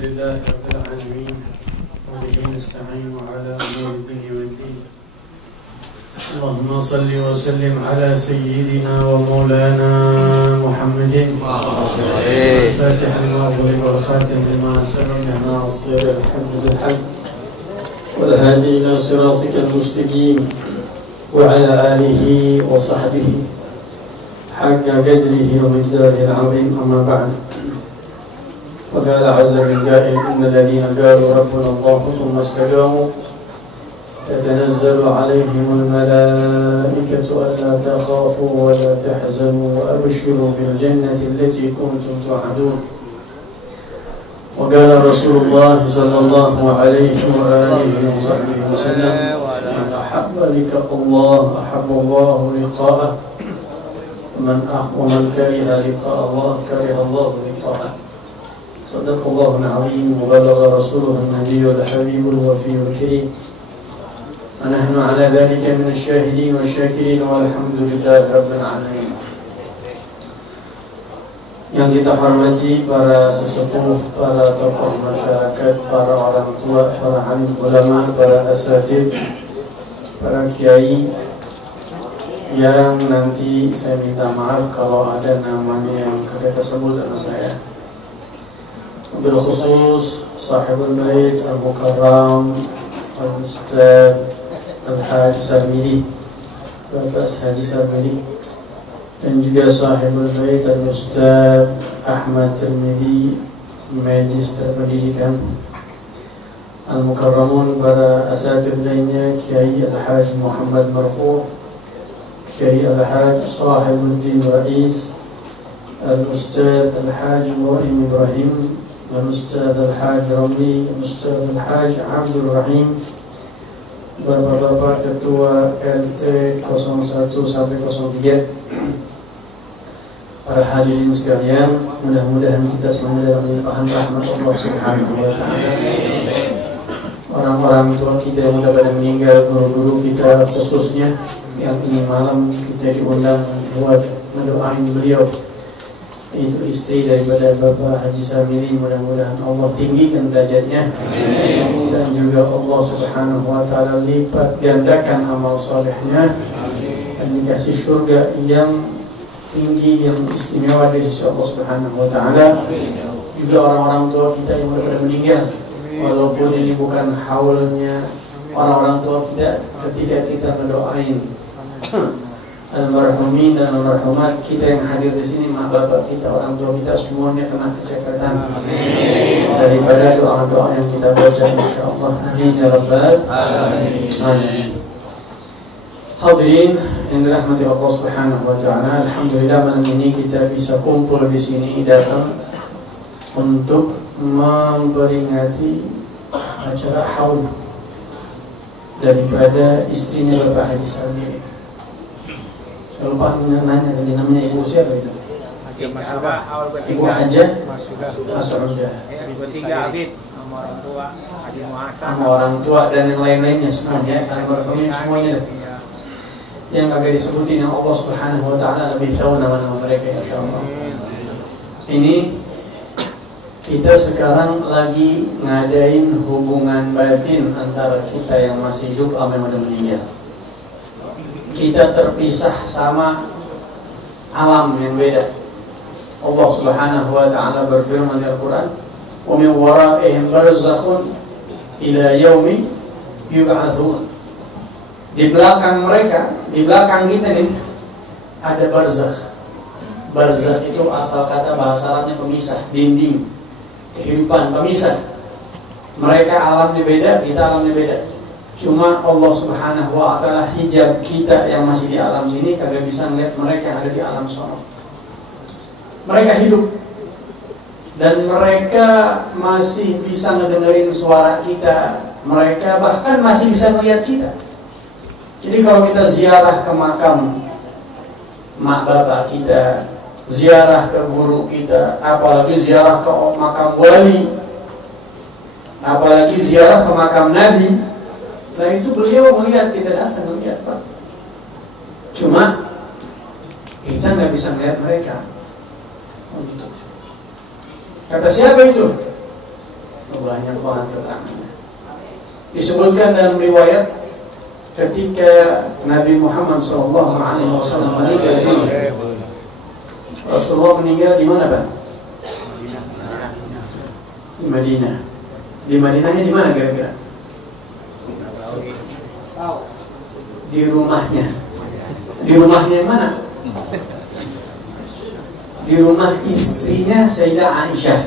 لله رب العالمين وبه نستعين على أمور الدنيا والدين. اللهم صل وسلم على سيدنا ومولانا محمد الفاتح لما أغلق والخاتم لما سبق ناصر الحق بالحق والهادي إلى صراطك المستقيم وعلى آله وصحبه حق قدره ومقداره العظيم. أما بعد، وقال عز من قائل: إن الذين قالوا ربنا الله ثم استقاموا تتنزل عليهم الملائكة ألا تخافوا ولا تحزنوا وأبشروا بالجنة التي كنتم توعدون. وقال رسول الله صلى الله عليه وآله وصحبه وسلم: من أحب لقاء الله أحب الله لقاءه، ومن كره لقاء الله كره الله لقاءه. صدق الله العظيم وبلغ رسوله النبي الحبيب الوفي الكريم، ونحن على ذلك من الشاهدين والشاكرين والحمد لله رب العالمين. Yang kita hormati para sesepuh, para tokoh masyarakat, para orang tua, para alim ulama, para asatid, para kiai, yang nanti saya minta maaf kalau ada namanya yang kagak kesebut sama saya. Bil khusus sahibul bait al-mukarram al-ustaz al-haj Sarmidi, Bapak Haji Sarmidi, dan juga sahibul bait al-ustaz Ahmad Tirmidzi, Magister Pendidikan, al-mukarramun, para asatid lainnya, Kiai al-haj Muhammad Marfu, Kiai al-haj Sahibuddin Rais, al-ustaz al-haj Mu'im Ibrahim, al-ustaz al-haj Ramli, al-ustaz al-haj Abdul Rahim, bapak-bapak ketua RT 01 sampai 03, para hadirin sekalian, mudah-mudahan kita semuanya dalam limpahan rahmat Allah Subhanahu wa taala. Orang-orang tua kita yang sudah pada meninggal, guru-guru kita khususnya yang ini malam kita diundang buat mendoain beliau, itu istri daripada Bapak Haji Sarmidi. Mudah-mudahan Allah tinggikan derajatnya, dan juga Allah Subhanahu wa taala lipat gandakan amal solehnya, dan dikasih surga yang tinggi, yang istimewa dari sisi Allah Subhanahu wa taala. Juga orang-orang tua kita yang sudah meninggal, walaupun ini bukan haulnya orang-orang tua kita, ketika kita mendoain almarhumin dan almarhumat kita yang hadir di sini, mak bapak kita, orang tua kita, semuanya kena kecepatan daripada doa-doa yang kita baca, insyaallah. Amin ya rabbal alamin. Hadirin yang dirahmati Allah Subhanahu wa taala, alhamdulillah malam ini kita bisa kumpul di sini, datang untuk memperingati acara haul daripada istrinya Bapak Haji Sarmidi. Saya lupa nanya tadi, namanya ibu siapa itu? Ibu Haja Masudah. Tiga Habib sama orang tua Haji Muhasan, sama orang tua dan yang lain-lainnya semuanya, almarhumnya semuanya. Yang kagak disebutin yang Allah Subhanahu wa taala lebih tahu nama-nama mereka, insyaallah. Ini kita sekarang lagi ngadain hubungan batin antara kita yang masih hidup sama yang udah meninggal. Kita terpisah sama alam yang beda. Allah Subhanahu wa taala berfirman di Al-Qur'an, "Wa min wara'ihim barzakhun ila yaumi yub'atsun." Di belakang mereka, di belakang kita nih, ada barzakh. Barzakh itu asal kata bahasa Arabnya pemisah, dinding kehidupan, pemisah. Mereka alamnya beda, kita alamnya beda. Cuma Allah Subhanahu wa taala hijab kita yang masih di alam sini, kagak bisa ngeliat mereka yang ada di alam sono. Mereka hidup dan mereka masih bisa ngedengerin suara kita. Mereka bahkan masih bisa melihat kita. Jadi kalau kita ziarah ke makam mak bapak kita, ziarah ke guru kita, apalagi ziarah ke makam wali, apalagi ziarah ke makam nabi, nah itu beliau melihat kita datang, melihat Pak. Cuma kita nggak bisa melihat mereka. Kata siapa itu? banyak banget keterangannya. Disebutkan dalam riwayat ketika Nabi Muhammad SAW meninggal dunia. Rasulullah meninggal di mana, Pak? Di Madinah. Di Madinahnya di mana kira-kira? Di rumahnya. Di rumahnya yang mana? Di rumah istrinya Sayyidah Aisyah.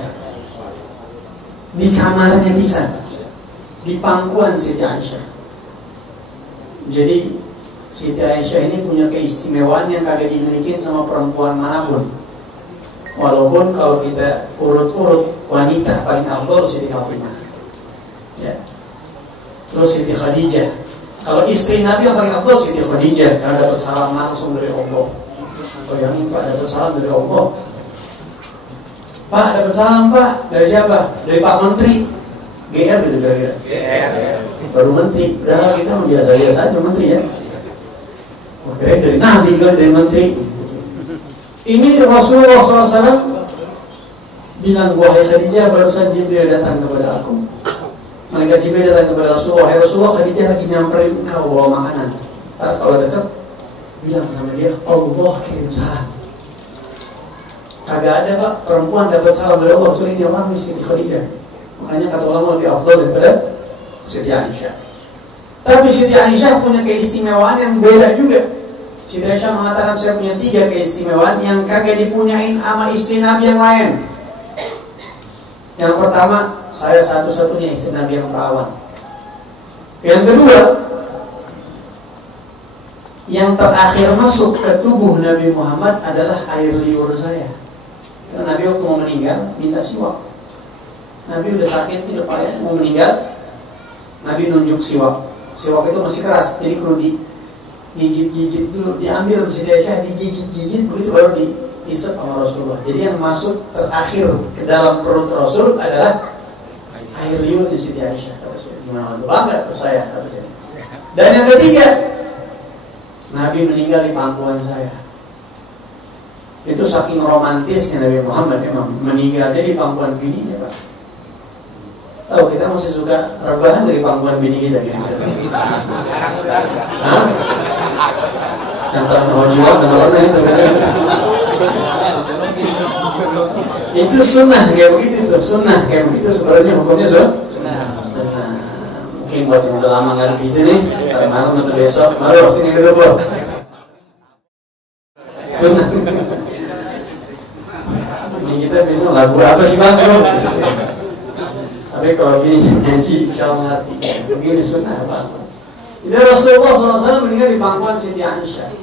Di kamarnya bisa. Di pangkuan Siti Aisyah. Jadi Siti Aisyah ini punya keistimewaan yang kagak dimiliki sama perempuan manapun. Walaupun kalau kita urut-urut, wanita paling afdal Siti Fatimah, ya. Terus Siti Khadijah. Kalau istri Nabi yang paling afdal Siti Khadijah, karena dapat salam langsung dari Allah. Bayangin Pak, dapat salam dari Allah. Pak, dapat salam Pak, dari siapa? Dari Pak Menteri. GR gitu kira-kira. Baru Menteri, udah kita biasa-biasa aja Menteri ya. Kira dari Nabi kan, dari Menteri. Ini Rasulullah SAW bilang, wahai Khadijah, barusan Jibril datang kepada aku. Malaikat Jibril datang kepada Rasulullah. Wahai Rasulullah, Khadijah lagi nyamperin engkau bawa makanan. Ntar kalau dekat, bilang sama dia, Allah kirim salam. Kagak ada Pak perempuan dapat salam dari Allah kecuali ini orang Siti Khadijah. Makanya kata ulama lebih afdal daripada Siti Aisyah. Tapi Siti Aisyah punya keistimewaan yang beda juga. Siti Aisyah mengatakan, saya punya 3 keistimewaan yang kagak dipunyain sama istri Nabi yang lain. Yang pertama, saya satu-satunya istri Nabi yang perawan. Yang kedua, yang terakhir masuk ke tubuh Nabi Muhammad adalah air liur saya. Karena Nabi waktu mau meninggal minta siwak. Nabi udah sakit tidak payah mau meninggal, Nabi nunjuk siwak. Siwak itu masih keras, jadi perlu digigit-gigit dulu, diambil Siti Aisyah, digigit-gigit, begitu baru diisep sama Rasulullah. Jadi yang masuk terakhir ke dalam perut Rasul adalah air liur di Siti Aisyah. Kata saya, gimana bangga tuh saya, kata saya. Dan yang ketiga, Nabi meninggal di pangkuan saya. Itu saking romantisnya Nabi Muhammad memang meninggalnya di pangkuan bininya, Pak. Tahu kita masih suka rebahan dari pangkuan bini kita gitu. Hah? Yang terkenal jiwa dan warna itu. Itu sunnah kayak begitu tuh, sunnah kayak begitu sebenarnya hukumnya sunnah. Mungkin buat yang udah lama nggak begitu nih, hari malam atau besok, mari sini dulu bro. Sunnah. Ini kita bisa lagu apa sih bang bro? Tapi kalau bini ngaji, insyaAllah ngerti. Begini sunnah apa? Ini Rasulullah SAW meninggal di pangkuan Siti Aisyah.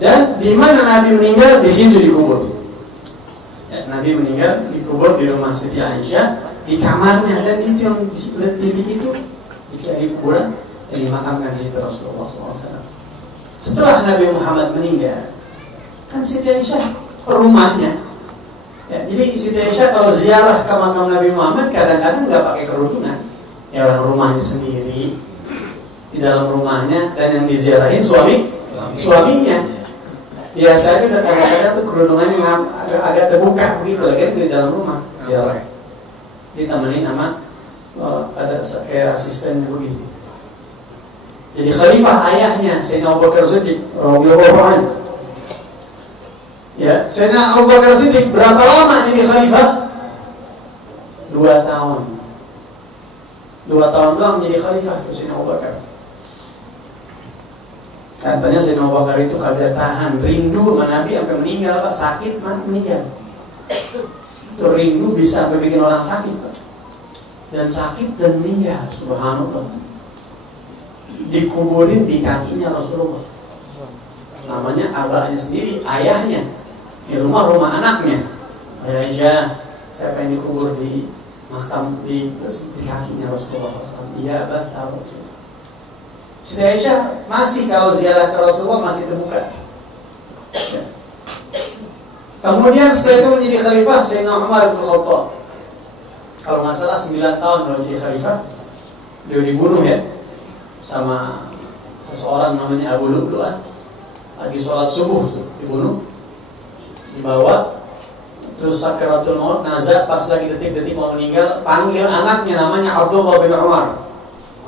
Dan di mana Nabi meninggal, di situ dikubur. Ya, Nabi meninggal dikubur di rumah Siti Aisyah, di kamarnya, dan itu yang titik itu di kuburan dan dimakamkan di situ Rasulullah SAW. Setelah Nabi Muhammad meninggal, kan Siti Aisyah rumahnya. Ya, jadi Siti Aisyah kalau ziarah ke makam Nabi Muhammad kadang-kadang nggak pakai kerudungan. Ya orang rumahnya sendiri di dalam rumahnya, dan yang diziarahin suaminya. Biasanya udah kadang-kadang tuh kerudungannya agak terbuka begitu lagi di dalam rumah ziarah. Ditemenin sama ada kayak asistennya begitu. Jadi khalifah ayahnya Sayyidina Abu Bakar Siddiq radhiyallahu anhu. Ya, Sayyidina Abu Bakar Siddiq berapa lama jadi khalifah? 2 tahun. 2 tahun doang jadi khalifah itu Sayyidina Abu Bakar. Katanya Sayyidina Abu Bakar itu kagak tahan, rindu sama Nabi sampai meninggal, Pak. Sakit, meninggal. Itu rindu bisa sampai bikin orang sakit, Pak. Dan sakit dan meninggal, subhanallah. Dikuburin di kakinya Rasulullah. Namanya abahnya sendiri, ayahnya. Di rumah anaknya. Aisyah, saya pengen dikubur di makam di kakinya Rasulullah SAW. Iya, Abah, tahu. Siti Aisyah masih kalau ziarah ke Rasulullah masih terbuka. Ya. Kemudian setelah itu menjadi khalifah Sayyidina Umar bin Khattab. Kalau nggak salah 9 tahun baru jadi khalifah. Dia dibunuh ya sama seseorang namanya Abu Lu'lu'ah. Lagi sholat subuh tuh dibunuh, dibawa terus sakaratul maut, nazar pas lagi detik-detik mau meninggal, panggil anaknya namanya Abdullah bin Umar.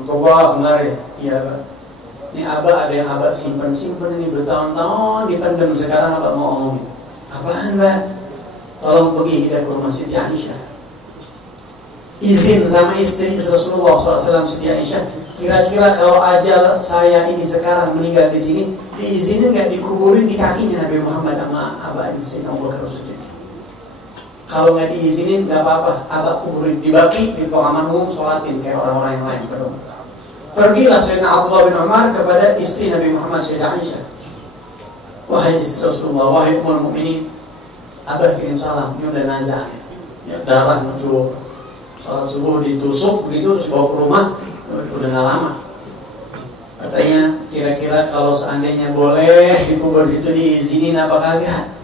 Abdullah kemari, iya Pak. Ini abah ada yang abah simpan ini bertahun-tahun dipendam, sekarang abah mau omongin. Apaan Mbak? Tolong pergi kita ke rumah Siti Aisyah. Izin sama istri Rasulullah SAW Siti Aisyah. Kira-kira kalau ajal saya ini sekarang meninggal di sini, diizinin nggak dikuburin di kakinya Nabi Muhammad sama abah di sini Abu Bakar Siddiq? Kalau nggak diizinin nggak apa-apa, abah kuburin di baki di pemakaman umum, sholatin kayak orang-orang yang lain. Pergilah Sayyidina Abdullah bin Umar kepada istri Nabi Muhammad Sayyidah Aisyah. Wahai istri Rasulullah, wahai ummul mukminin, abah kirim salam, ini udah nazar, ya, darah muncul, salat subuh ditusuk begitu, terus bawa ke rumah, udah nggak lama. Katanya kira-kira kalau seandainya boleh dikubur itu diizinin apa kagak?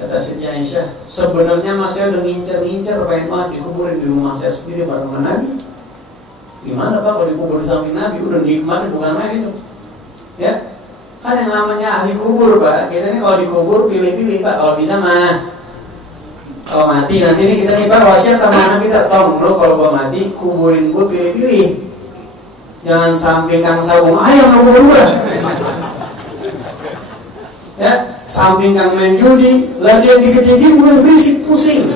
Kata Siti Aisyah, sebenarnya mas saya udah ngincer pengen banget dikuburin di rumah saya sendiri bareng sama Nabi. Gimana Pak kalau dikubur di samping Nabi, udah nikmat bukan main itu, ya? Kan yang namanya ahli kubur Pak, kita ini kalau dikubur pilih-pilih Pak, kalau bisa mah kalau mati nanti ini kita nih Pak wasiat sama anak kita, tong lo kalau gua mati kuburin gua pilih-pilih, jangan samping kang sabung ayam lo kubur gua, ya samping kang main judi, lah dia dikit-dikit gue berisik pusing.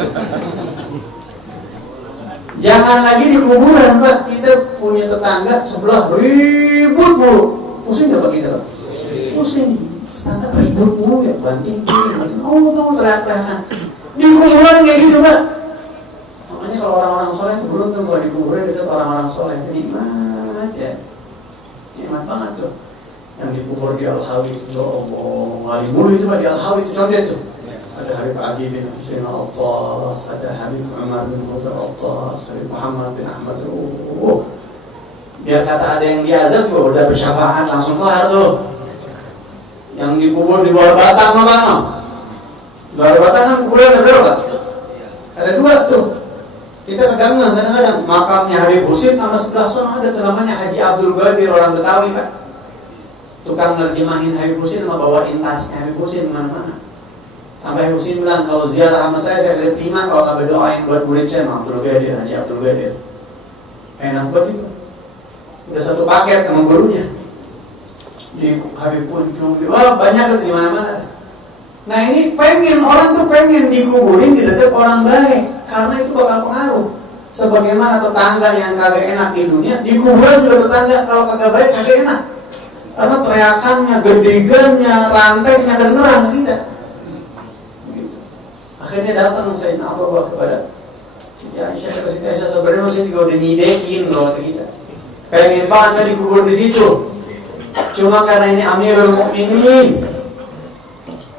Jangan lagi di kuburan Pak, kita punya tetangga sebelah ribut mulu, pusing gak Pak kita Pak? Pusing, tetangga ribut mulu ya, banting, oh teriak-teriakan. Di kuburan kayak gitu Pak. Makanya kalau orang-orang soleh itu beruntung kalau di kuburan dekat orang-orang soleh itu nikmat ya, nikmat banget tuh. Yang dikubur di Al-Hawi itu, Allah, wali mulu itu Pak di Al-Hawi itu, coba tuh. Ada Habib Ali bin Husain Al-Attas, ada Habib Umar bin Khattab Al-Attas, Habib Muhammad bin Ahmad. Biar kata ada yang diazab juga udah bersyafaat langsung kelar tuh. Yang dikubur di luar batang mana? Luar batang kan kuburan ada berapa? Ada 2 tuh. Kita kegangan kadang-kadang makamnya Habib Husin sama sebelah sana ada tuh namanya Haji Abdul Qadir, orang Betawi Pak. Tukang nerjemahin Habib Husin sama bawain tasnya Habib Husin kemana-mana. Sampai Husin bilang kalau ziarah sama saya bisa terima kalau nggak berdoain buat murid saya Abdul Qadir, Haji Abdul Qadir. Enak banget itu. Udah satu paket sama gurunya. Di Habib Puncung, wah banyak tuh di mana-mana. Nah ini orang tuh pengen dikuburin di dekat orang baik, karena itu bakal pengaruh. Sebagaimana tetangga yang kagak enak di dunia, di kuburan juga tetangga kalau kagak baik kagak enak. Karena teriakannya, gedegannya, rantainya kedengeran tidak. Akhirnya datang Sayyidina Abdullah kepada Siti Aisyah. Kata Siti Aisyah, sebenarnya saya juga udah nyidekin loh kata kita. Pengen banget saya dikubur di situ. Cuma karena ini Amirul Mukminin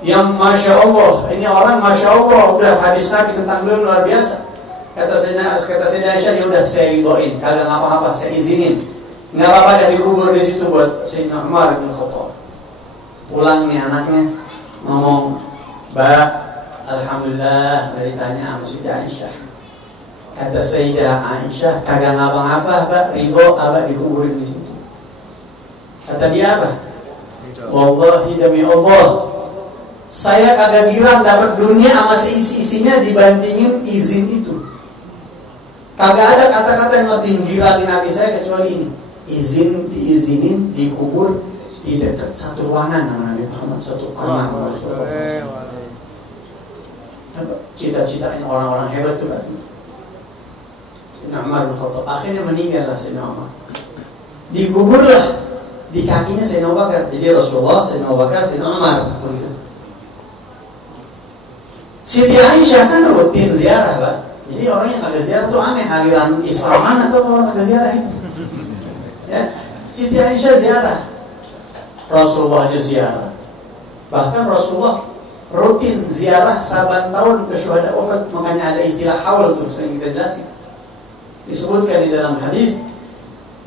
yang Masya Allah, ini orang Masya Allah, udah hadis Nabi tentang beliau luar biasa. Kata Sayyidina Aisyah, ya udah saya ridoin, kagak apa-apa, saya izinin. Nggak apa-apa ada dikubur di situ buat Sayyidina Umar bin Khattab. Pulang nih anaknya ngomong, Mbak, alhamdulillah dari tanya sama Siti Aisyah. Kata Sayyidah Aisyah, kagak ngapa-ngapa Pak, ridho Abah dikuburin di situ. Kata dia apa? Wallahi demi Allah, saya kagak girang dapat dunia sama seisi-isinya dibandingin izin itu. Kagak ada kata-kata yang lebih girangin hati saya kecuali ini. Diizinin dikubur di dekat satu ruangan sama Nabi Muhammad, satu kamar. Cita-citanya orang-orang hebat tuh kan. Sayyidina Umar bin Khattab akhirnya meninggal lah Sayyidina Umar. Dikuburlah di kakinya Sayyidina Abu Bakar. Jadi Rasulullah, Sayyidina Abu Bakar, Sayyidina Umar begitu. Siti Aisyah kan rutin ziarah Pak. Jadi orang yang kagak ziarah tuh aneh, aliran Islam mana tuh orang kagak ziarah itu. Ya, Siti Aisyah ziarah. Rasulullah aja ziarah. Bahkan Rasulullah rutin ziarah saban tahun ke syuhada Uhud, makanya ada istilah haul tuh sering kita jelasin. Disebutkan di dalam hadis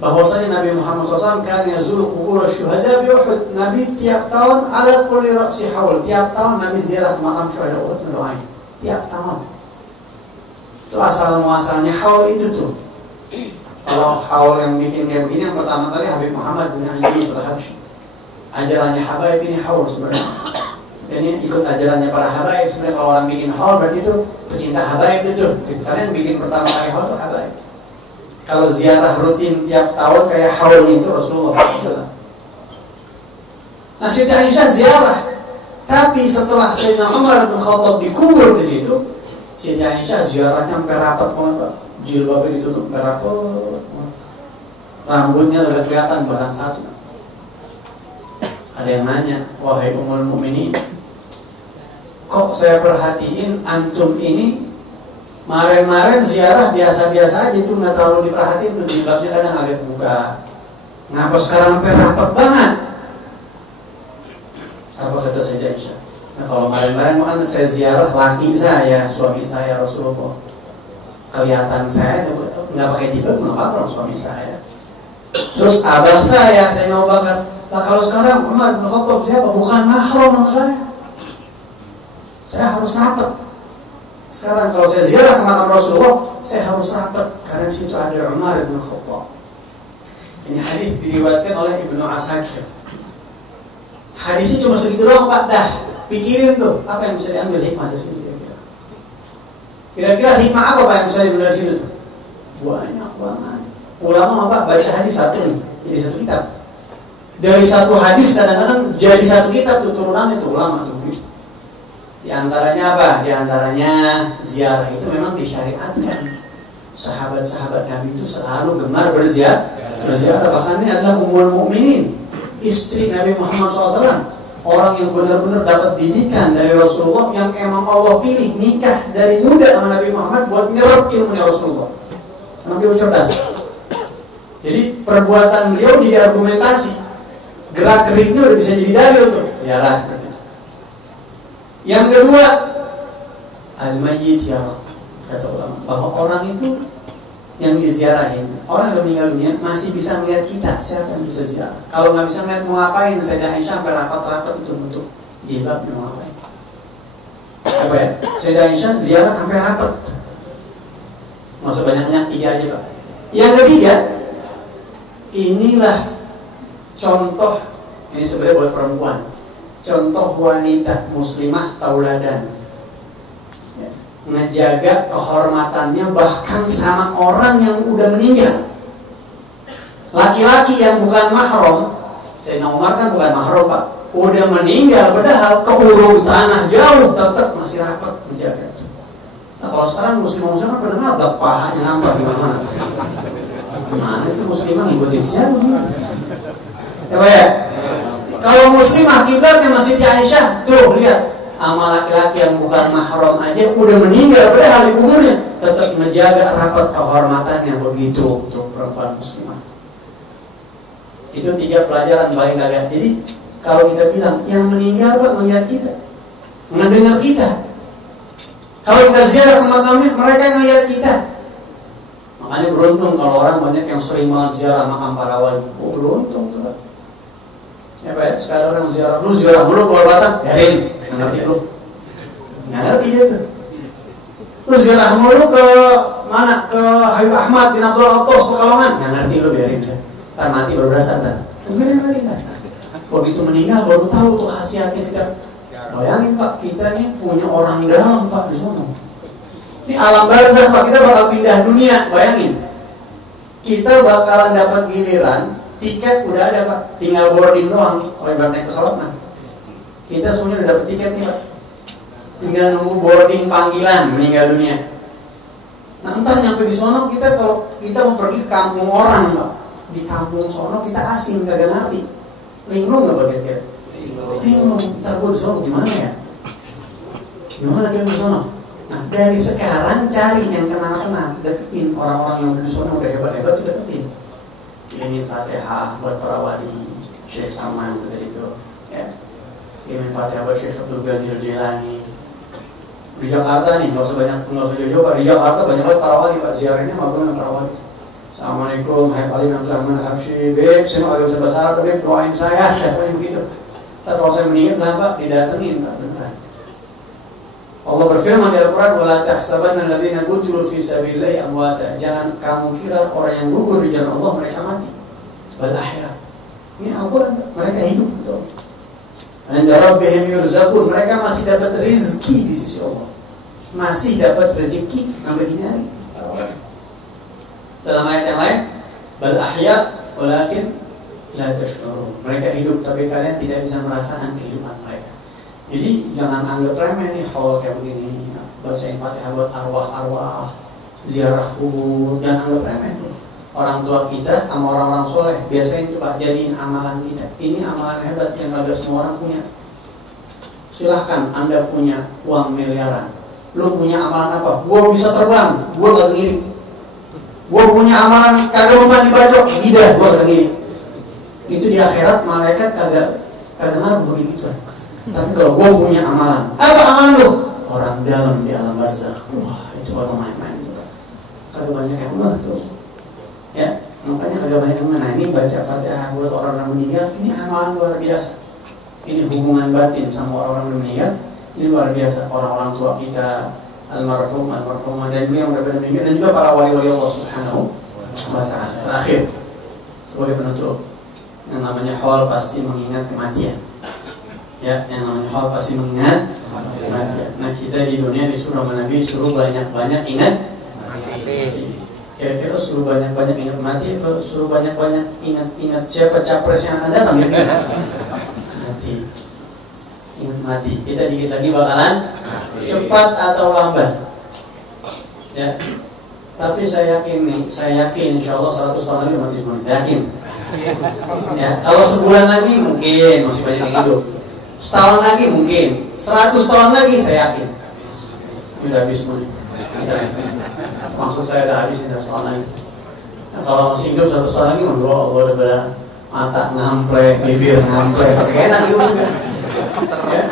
bahwasanya Nabi Muhammad SAW kan yazuru kubur syuhada bi Uhud. Nabi tiap tahun ala kulli ra'si haul, tiap tahun Nabi ziarah makam syuhada Uhud ngedoain. Tiap tahun. Itu asal muasalnya haul itu tuh. Kalau haul yang bikin kayak begini yang pertama kali Habib Muhammad bin Ali Al-Habsyi. Ajarannya Habaib ini haul sebenarnya. Ini ikut ajarannya para habaib. Sebenarnya kalau orang bikin haul berarti itu pecinta habaib itu. Karena yang bikin pertama kali haul itu habaib. Kalau ziarah rutin tiap tahun kayak haul itu Rasulullah SAW. Nah, Siti Aisyah ziarah. Tapi setelah Sayyidina Umar bin Khattab dikubur di situ, Siti Aisyah ziarahnya sampai rapat banget, Pak. Jilbabnya ditutup sampai rapat. Rambutnya udah kelihatan barang satu. Ada yang nanya, wahai Ummul Mukminin, kok saya perhatiin antum ini kemarin ziarah biasa-biasa aja itu nggak terlalu diperhatiin tuh jilbabnya kadang agak terbuka. Ngapa sekarang sampai rapat banget? Apa kata Sayyidah Aisyah? Nah, kalau kemarin kan saya ziarah laki saya, suami saya Rasulullah. Kelihatan saya nggak pakai jilbab nggak apa-apa suami saya. Terus abang saya Abu Bakar. Nah kalau sekarang Umar bin Khattab siapa? Bukan mahram sama saya. Saya harus rapat. Sekarang kalau saya ziarah ke makam Rasulullah, saya harus rapat karena di situ ada Umar bin Khattab. Ini hadis diriwayatkan oleh Ibnu Asakir. Hadisnya cuma segitu doang, Pak. Dah, pikirin tuh apa yang bisa diambil hikmah dari situ kira-kira. Kira-kira hikmah apa Pak yang bisa diambil dari situ? Banyak banget. Ulama apa? Baca hadis satu nih, jadi satu kitab. Dari satu hadis kadang-kadang jadi satu kitab tuh turunannya tuh ulama tuh. Di antaranya apa? Di antaranya ziarah itu memang disyariatkan. Sahabat-sahabat Nabi itu selalu gemar berziarah. Bahkan ini adalah Ummul Mukminin, istri Nabi Muhammad SAW, orang yang benar-benar dapat didikan dari Rasulullah, yang emang Allah pilih nikah dari muda sama Nabi Muhammad buat nyerap ilmunya Rasulullah. Karena beliau cerdas. Jadi perbuatan beliau diargumentasi, gerak-geriknya udah bisa jadi dalil tuh, ziarah. Yang kedua, al-mayyit ya, kata ulama, bahwa orang itu yang diziarahin, orang yang meninggal dunia masih bisa melihat kita, siapa yang bisa ziarah. Kalau nggak bisa melihat mau ngapain, Sayyidah Aisyah sampai rapat-rapat itu untuk jilbab mau ngapain. Apa ya? Sayyidah Aisyah ziarah sampai rapat. Nggak usah banyak-banyak, 3 aja Pak. Yang ketiga, inilah contoh, ini sebenarnya buat perempuan, contoh wanita muslimah tauladan, ya, ngejaga kehormatannya bahkan sama orang yang udah meninggal. Laki-laki yang bukan mahram, Sayyidina Umar kan bukan mahram Pak, udah meninggal padahal keurung tanah jauh tetap masih rapat menjaga. Nah kalau sekarang muslimah pada ngablak, pahanya ngampar di mana-mana. Gimana itu muslimah ngikutin siapa nih? Ya Pak ya? Kalau muslimah kiblatnya masih di Aisyah, tuh lihat, sama laki-laki yang bukan mahram aja udah meninggal padahal di kuburnya tetap menjaga rapat kehormatannya begitu untuk perempuan muslimah. Itu 3 pelajaran paling gagah. Jadi kalau kita bilang yang meninggal Pak melihat kita, mendengar kita. Kalau kita ziarah ke makamnya, mereka ngelihat kita. Makanya beruntung kalau orang banyak yang sering banget ziarah makam para wali. Oh beruntung tuh Pak. Ya Pak ya, sekarang orang ziarah, lu ziarah dulu keluar Batak, biarin, nggak ngerti lu. Nggak ngerti dia tuh. Lu ziarah mulu ke mana? Ke Habib Ahmad bin Abdul Atos, Pekalongan, nggak ngerti lu, biarin deh. Ntar mati baru berasa ntar. Dengerin lagi kan. Begitu meninggal baru tahu tuh khasiatnya kita. Bayangin Pak, kita ini punya orang dalam Pak di sana. Ini alam barzakh Pak, kita bakal pindah dunia, bayangin. Kita bakalan dapat giliran, tiket udah ada Pak, tinggal boarding doang. Kalau ibarat naik pesawat mah, kita semuanya udah dapat tiket nih Pak, tinggal nunggu boarding panggilan meninggal dunia. Nah entar nyampe di sono kita, kalau kita mau pergi ke kampung orang Pak, di kampung sono kita asing, kagak ngerti. Linglung nggak bagian kira? Linglung. Ntar gue di sono gimana ya? Gimana kira di sono? Nah dari sekarang cari yang kenal-kenal, deketin orang-orang yang di sono udah hebat-hebat tuh deketin. Kirimin Fatihah buat para wali, Syekh Salman itu, ya. Kirimin Fatihah buat Syekh Abdul Ghani Jilani. Di Jakarta nih, nggak usah jauh-jauh Pak. Di Jakarta banyak banget para wali Pak, ziarahnya magung dengan para wali. Assalamualaikum, hai Alim Abdurrahman Habsyi, Beb, saya mau agak bisa bahasa Arab, Beb, doain saya, pokoknya begitu. Tapi kalau saya meninggal, nah Pak, didatengin Pak, beneran. Allah berfirman di Al-Quran, wala tahsabanna alladziina qutilu fi sabilillahi amwata. Jangan kamu kira orang yang gugur di jalan Allah mereka mati. Bal ahya. Ini Al-Quran, mereka hidup betul. 'inda rabbihim yurzaqun, mereka masih dapat rezeki di sisi Allah. Masih dapat rezeki sampai dini hari. Dalam ayat yang lain, bal ahya walakin la tash'urun. Mereka hidup tapi kalian tidak bisa merasakan kehidupan mereka. Jadi jangan anggap remeh nih hal kayak begini. Bacain Fatihah buat arwah-arwah, ziarah kubur, jangan anggap remeh. Orang tua kita sama orang-orang soleh biasanya itu Pak jadiin amalan kita. Ini amalan hebat yang kagak semua orang punya. Silahkan Anda punya uang miliaran, lu punya amalan apa? Gua bisa terbang, gua gak ngirim. Gua punya amalan kagak rumah dibacok, lidah gua gak ngirim. Itu di akhirat malaikat kagak ngaruh begitu. Tapi kalau gua punya amalan, apa amalan lu? Orang dalam di alam barzakh. Wah, itu baru main-main tuh. Kagak banyak yang tuh. Ya, makanya agak banyak yang mana ini baca Fatihah buat orang yang meninggal, ini amalan luar biasa. Ini hubungan batin sama orang yang meninggal, ini luar biasa. Orang-orang tua kita, almarhum, almarhumah, dan juga yang udah pada meninggal, dan juga para wali-wali Allah Subhanahu wa Ta'ala. Terakhir, sebagai penutup, yang namanya haul pasti mengingat kematian. Ya, yang namanya haul pasti mengingat kematian. Nah, kita di dunia disuruh sama Nabi suruh banyak-banyak ingat mati. Kira-kira suruh banyak-banyak ingat mati atau suruh banyak-banyak ingat siapa capres yang akan datang gitu? Mati. Ingat mati. Kita dikit lagi bakalan cepat atau lambat. Ya. Tapi saya yakin insya Allah 100 tahun lagi mati semua. Saya yakin. Ya, kalau sebulan lagi mungkin masih banyak yang hidup. Setahun lagi mungkin. 100 tahun lagi saya yakin. Ini udah habis semua. Maksud saya udah habis 100 tahun lagi. Nah, kalau masih hidup 100 tahun lagi, Allah udah pada mata ngampleh, bibir ngampleh, pakai enak hidup juga. Ya.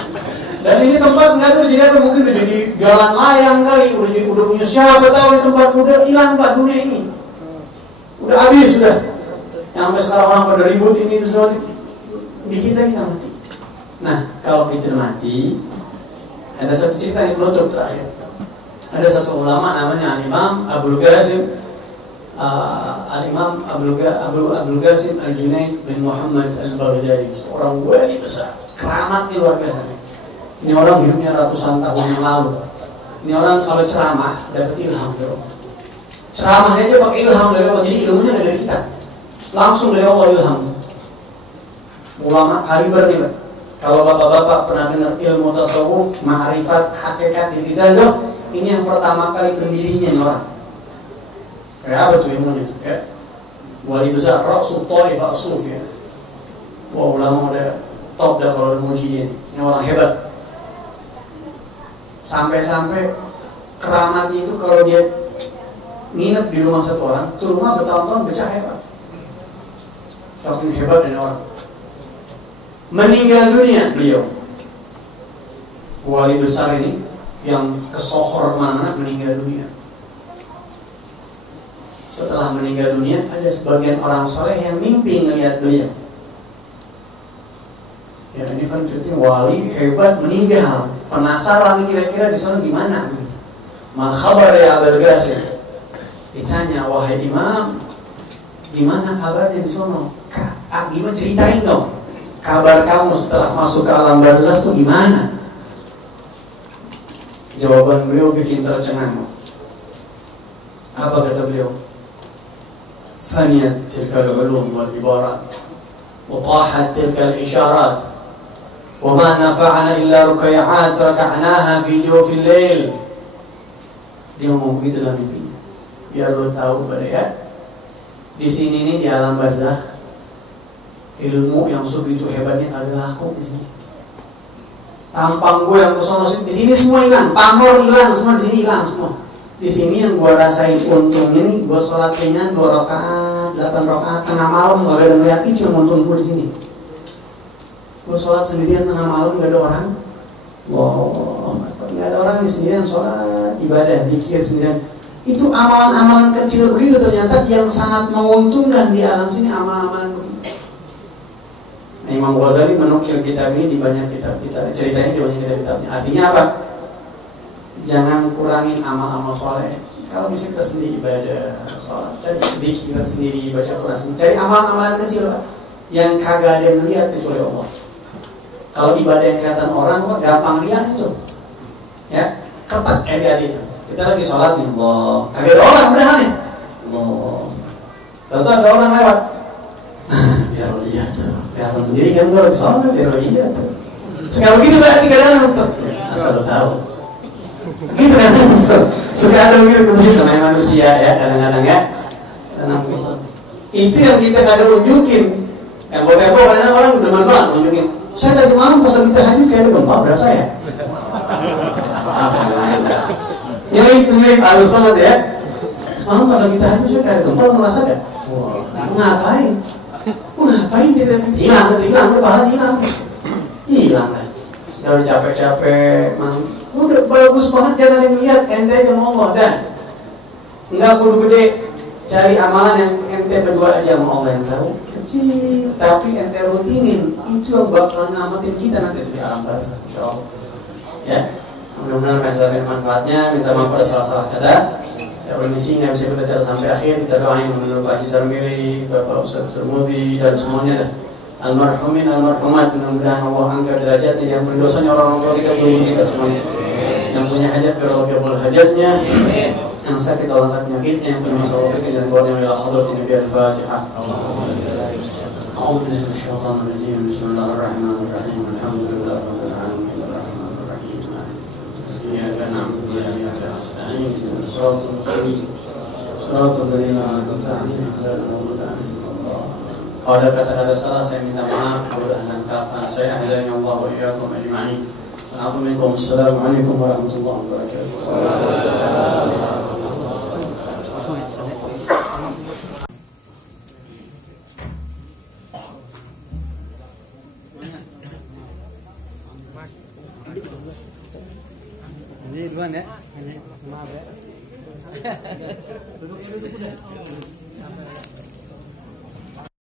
Dan ini tempat nggak tahu jadi apa, mungkin udah jadi jalan layang kali, udah punya siapa tahu di tempat udah hilang Pak dunia ini. Udah habis sudah. Yang sampai sekarang orang pada ribut ini itu soal dikit lagi mati. Nah, kalau kita mati, ada satu cerita yang penutup terakhir. Ada satu ulama namanya Al-Imam Abdul Qasim Abdul Qasim Al-Junaid bin Muhammad Al-Baghdadi, seorang wali besar, keramatnya luar biasa. Ini orang hidupnya ratusan tahun yang lalu. Ini orang kalau ceramah dapat ilham dari Allah. Ceramahnya aja pakai ilham dari Allah, jadi ilmunya nggak dari kita, langsung dari Allah ilham. Ulama kaliber nih Pak. Kalau bapak-bapak pernah dengar ilmu tasawuf, ma'rifat, hakikat di kita itu, ini yang pertama kali pendirinya nih orang. Kayak apa tuh ilmunya tuh? Ya. Wali besar, Ra'sul Ta'ifah As-Sufi ya. Wah, ulama udah top dah kalau udah muji dia. Ini orang hebat. Sampai-sampai keramatnya itu kalau dia nginep di rumah satu orang, tuh rumah bertahun-tahun bercahaya Pak. Saking hebat ini orang. Meninggal dunia beliau. Wali besar ini yang kesohor mana-mana meninggal dunia. Setelah meninggal dunia, ada sebagian orang soleh yang mimpi ngelihat beliau. Ya ini kan cerita wali hebat meninggal, penasaran kira-kira di sana gimana? Mal khabar ya Abul Qasim. Ditanya, wahai imam, gimana kabarnya di sana? Gimana ceritain dong, kabar kamu setelah masuk ke alam barzakh itu gimana? Jawaban beliau bikin tercengang. Apa kata beliau? Faniyat tilkal ulum wal ibarat, wa tahat tilkal isyarat, wa ma nafa'ana illa rukai'at raka'naha fi jawfil lail. Dia ngomong begitu dalam mimpinya. Biar lo tahu pada ya, di sini nih di alam barzakh, ilmu yang segitu hebatnya kagak laku di sini. Tampang gue yang kesono di sini semua hilang, pamor hilang, semua di sini hilang semua. Di sini yang gue rasain untungnya nih, gue sholat kayaknya 2 rakaat, 8 rakaat tengah malam gak ada ngeliat, itu yang untung gue di sini. Gue sholat sendirian tengah malam gak ada orang. Wow, gak ada orang di sendirian sholat, ibadah, zikir sendirian. Itu amalan-amalan kecil begitu ternyata yang sangat menguntungkan di alam sini, amalan-amalan begitu. Nah, Imam Ghazali menukil kitab ini di banyak kitab ceritanya di banyak kitab-kitabnya. Artinya apa? Jangan kurangin amal-amal soleh. Kalau bisa kita sendiri ibadah, sholat, cari zikir sendiri, baca Quran sendiri, cari amal-amalan kecil Pak, yang kagak ada yang lihat kecuali Allah. Kalau ibadah yang kelihatan orang kok gampang riak itu. Ya, ketat adik-adik itu. Kita lagi sholat nih, Allah. Kagak ada orang padahal nih. Allah. Tentu ada orang lewat. Biar lo lihat tuh. Kelihatan sendiri kan gue lagi sholat, biar lo lihat tuh. Sekarang begitu berarti kadang-kadang tuh. Asal lo tahu. Gitu kan tuh. Suka ada begitu namanya manusia ya, kadang-kadang ya. Kadang gitu. Itu yang kita kadang unjukin. Yang tempo kadang orang demen banget unjukin. Saya tadi malam pas lagi tahajud kayak ada gempa berasa ya. Ini itu halus banget ya. Semalam pas lagi tahajud saya kayak ada gempa, merasa gak? Wah, ngapain? Ngapain dia hilang, udah pahala hilang lah. Udah capek-capek, udah bagus banget jangan yang lihat, ente aja mau Allah dah. Enggak kudu gede, cari amalan yang ente berdua aja mau Allah yang tahu. Kecil, tapi ente rutinin, itu yang bakalan ngamatin kita nanti di alam barzakh, insyaallah. Ya, mudah-mudahan bisa ada manfaatnya. Minta maaf pada salah-salah kata. Saya permisi, nggak bisa kita cara sampai akhir. Kita doain menurut Pak Haji Sarmili, Bapak Ustaz Turmudi dan semuanya dah. Almarhumin, almarhumat, mudah-mudahan Allah angkat derajatnya. Yang berdosanya orang-orang tua kita, guru kita semuanya. Yang punya hajat biar Allah kabul hajatnya. Yang sakit Allah angkat penyakitnya. Yang punya masalah berikut dan keluarnya ila hadratin Nabi al-Fatihah. A'udzu billahi minasyaitonir rajim. Bismillahirrahmanirrahim. Alhamdulillahirabbil alamin. Arrahmanir rahim. Iyyaka na'budu wa iyyaka nasta'in. Ihdinas siratal mustaqim. Siratal ladzina an'amta 'alaihim ghairil maghdubi 'alaihim waladdallin. Kalau ada kata-kata salah saya minta maaf, kebodohan dan kelapan saya. Hidayahnya Allah wa iyyakum ajma'in. Afu minkum. Assalamualaikum warahmatullahi wabarakatuh. Ini duluan ya. Maaf ya. Duduk udah.